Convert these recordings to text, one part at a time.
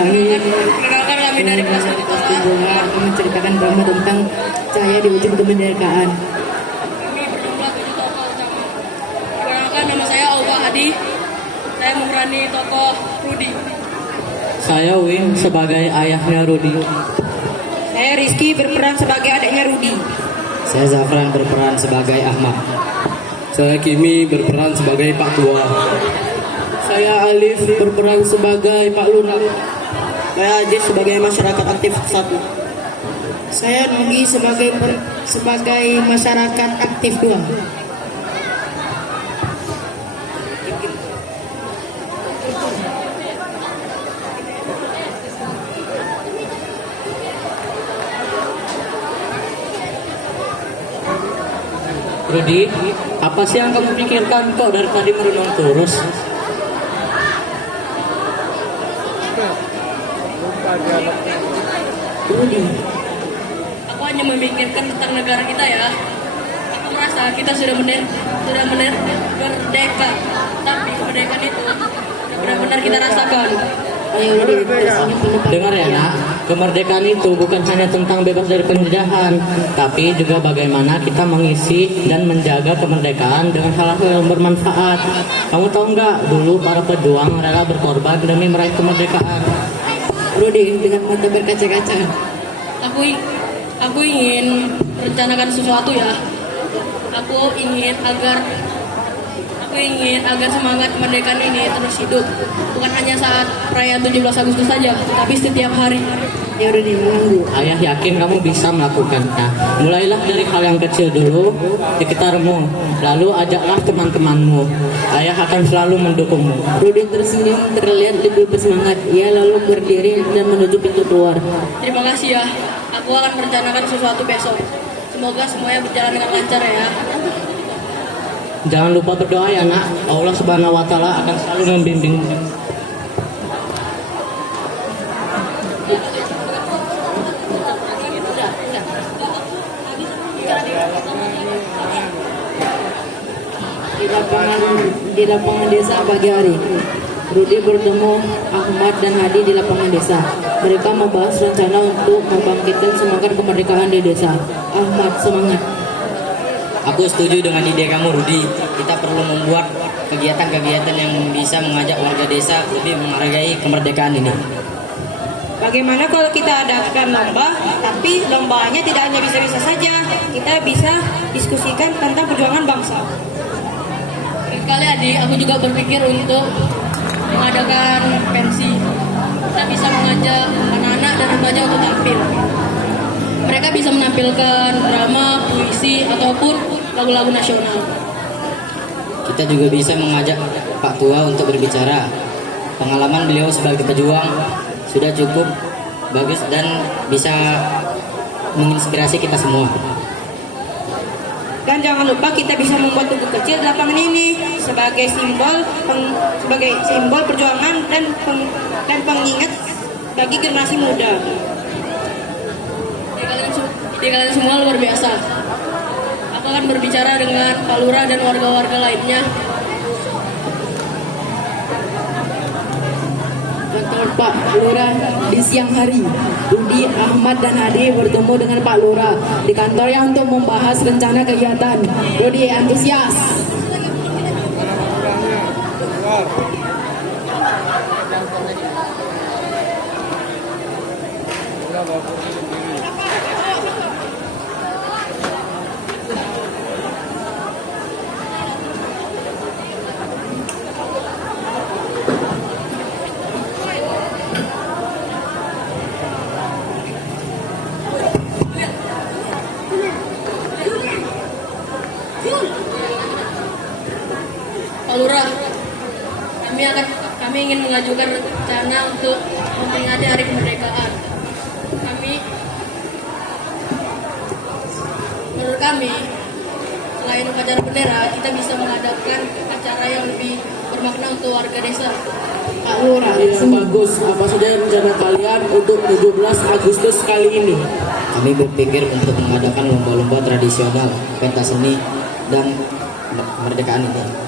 Perkenalkan kami dari kelas Titola akan menceritakan drama tentang cahaya di ujung kemerdekaan. Kami berjumlah 7 tokoh utama. Perkenalkan, nama saya Auba Hadi. Saya memerani tokoh Rudi. Saya Win sebagai ayahnya Rudi. Saya Rizky berperan sebagai adiknya Rudi. Saya Zafran berperan sebagai Ahmad. Saya Kimi berperan sebagai Pak Tua. Saya Alif berperan sebagai Pak Luna. Saya Ajis sebagai masyarakat aktif 1. Saya Nugi sebagai masyarakat aktif 2. Rudi, apa sih yang kamu pikirkan kok dari tadi merenung terus? Rudi, Aku hanya memikirkan tentang negara kita ya. Aku merasa kita sudah merdeka. Tapi kemerdekaan itu benar-benar kita rasakan. ayo Rudi, di sini penuh Dengar ya nak, kemerdekaan itu bukan hanya tentang bebas dari penjajahan, tapi juga bagaimana kita mengisi dan menjaga kemerdekaan dengan hal-hal yang bermanfaat. Kamu tahu nggak, dulu para pejuang rela berkorban demi meraih kemerdekaan. Rudi dengan mata berkaca-kaca. Aku ingin merencanakan sesuatu ya. Aku ingin agar semangat kemerdekaan ini terus hidup. Bukan hanya saat perayaan 17 Agustus saja, tapi setiap hari. Ya Rudi, mengganggu. Ayah yakin kamu bisa melakukannya. Mulailah dari hal yang kecil dulu di sekitarmu, lalu ajaklah teman-temanmu. Ayah akan selalu mendukungmu. Rudi tersenyum terlihat lebih bersemangat. Ia lalu berdiri dan menuju pintu keluar. Terima kasih ya. Aku akan merencanakan sesuatu besok. Semoga semuanya berjalan dengan lancar ya. Jangan lupa berdoa ya nak. Allah Subhanahu wa taala akan selalu membimbingmu. Di lapangan desa pagi hari, Rudi bertemu Ahmad dan Hadi di lapangan desa. Mereka membahas rencana untuk membangkitkan semangat kemerdekaan di desa. Ahmad, semangat. Aku setuju dengan ide kamu, Rudi. Kita perlu membuat kegiatan-kegiatan yang bisa mengajak warga desa lebih menghargai kemerdekaan ini. Bagaimana kalau kita adakan lomba, tapi lombanya tidak hanya bisa-bisa saja. Kita bisa diskusikan tentang perjuangan bangsa. Kali adik, aku juga berpikir untuk mengadakan pensi. Kita bisa mengajak anak-anak dan remaja untuk tampil. Mereka bisa menampilkan drama, puisi, ataupun lagu-lagu nasional. Kita juga bisa mengajak Pak Tua untuk berbicara. Pengalaman beliau sebagai pejuang sudah cukup bagus dan bisa menginspirasi kita semua. Dan jangan lupa kita bisa membuat tugu kecil di lapangan ini sebagai simbol perjuangan dan pengingat bagi generasi muda. Ide kalian semua luar biasa. Aku akan berbicara dengan Pak Lurah dan warga-warga lainnya. Kantor Pak Lurah di siang hari, Rudi, Ahmad, dan Hadi bertemu dengan Pak Lurah di kantornya untuk membahas rencana kegiatan. Rudi antusias. Pak Lurah, kami ingin mengajukan rencana untuk memperingati Hari Kemerdekaan. Menurut kami, selain upacara bendera, kita bisa mengadakan acara yang lebih bermakna untuk warga desa. Pak Lurah, Ya, bagus. Apa saja rencana kalian untuk 17 Agustus kali ini? Kami berpikir untuk mengadakan lomba-lomba tradisional, pentas seni, dan kemerdekaan ini.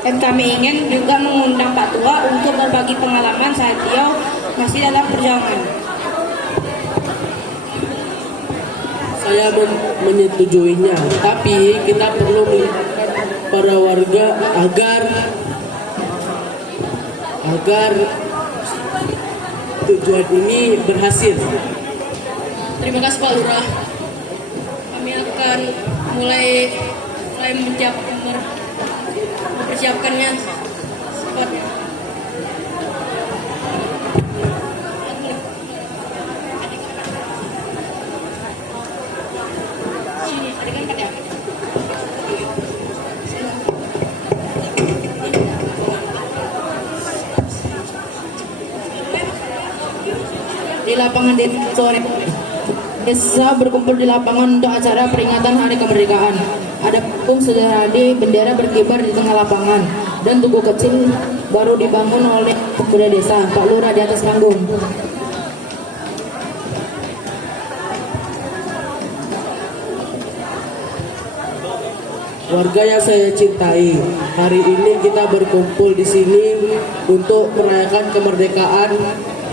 Dan kami ingin juga mengundang Pak Tua untuk berbagi pengalaman saat beliau masih dalam perjalanan. Saya menyetujuinya, tapi kita perlu mengingatkan para warga agar tujuan ini berhasil. Terima kasih Pak Lurah. Kami akan mulai mempersiapkannya secepatnya. Sini, adik angkat ya. Di lapangan sore desa berkumpul di lapangan untuk acara peringatan Hari Kemerdekaan. Ada pun sudah hadir, bendera berkibar di tengah lapangan dan tugu kecil baru dibangun oleh pemuda desa, Pak Lurah di atas panggung. Warga yang saya cintai, hari ini kita berkumpul di sini untuk merayakan kemerdekaan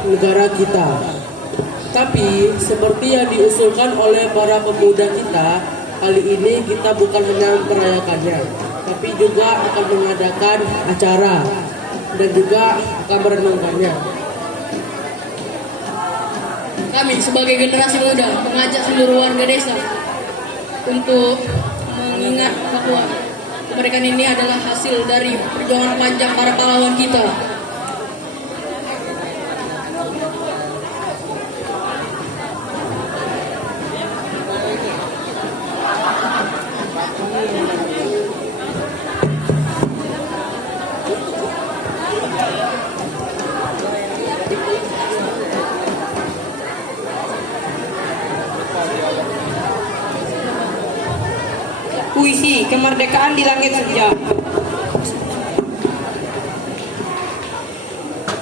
negara kita. Tapi seperti yang diusulkan oleh para pemuda kita, kali ini kita bukan hanya merayakannya, tapi juga akan mengadakan acara dan juga akan merenungkannya. Kami sebagai generasi muda mengajak seluruh warga desa untuk mengingat bahwa kemerdekaan ini adalah hasil dari perjuangan panjang para pahlawan kita. Puisi Kemerdekaan di Langit Senja.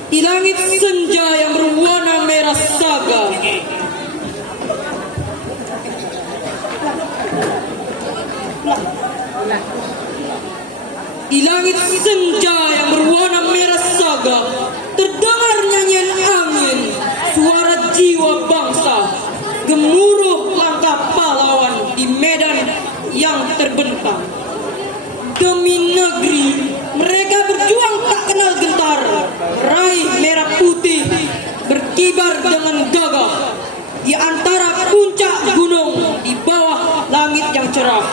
Di langit senja yang berwarna merah saga, di langit senja yang berwarna merah saga, terdengar nyanyian angin, suara jiwa bangsa, gemuruh langkah pahlawan di medan yang terbentang. Demi negeri, mereka berjuang tak kenal gentar, meraih merah putih, berkibar dengan gagah di antara puncak gunung, di bawah langit yang cerah.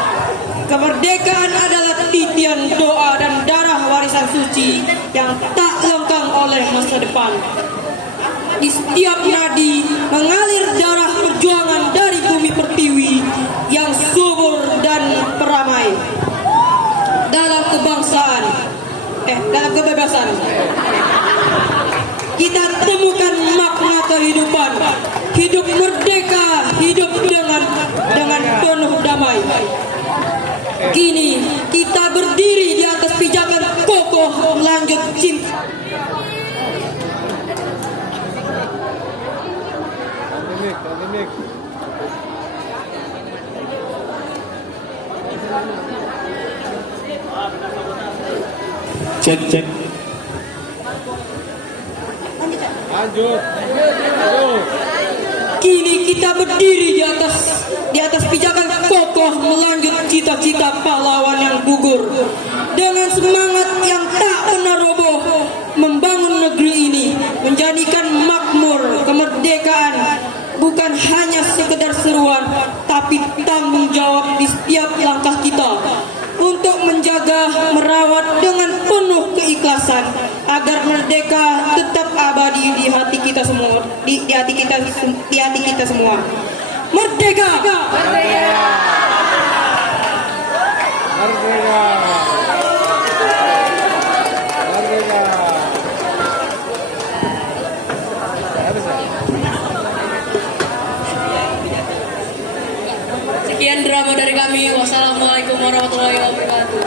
Kemerdekaan adalah titian doa dan darah warisan suci yang tak lekang oleh masa depan. Di setiap nadi mengalir darah perjuangan dari bumi pertiwi yang subur dan peramai. Dalam kebebasan, kita temukan makna kehidupan. Hidup merdeka, hidup dengan penuh damai. Kini kita berdiri di atas pijakan kokoh lanjut cinta. Cek. Kini kita berdiri di atas pijakan kokoh melanjut cita-cita pahlawan yang gugur. Dengan semangat yang tak pernah roboh, membangun negeri ini, menjadikan makmur kemerdekaan bukan hanya sekedar seruan, tapi tanggung jawab di setiap langkah kita untuk menjaga, merawat dengan penuh keikhlasan agar merdeka tetap abadi di hati kita semua, di hati kita semua. Merdeka! Sekian drama dari kami. Wassalamualaikum warahmatullahi wabarakatuh.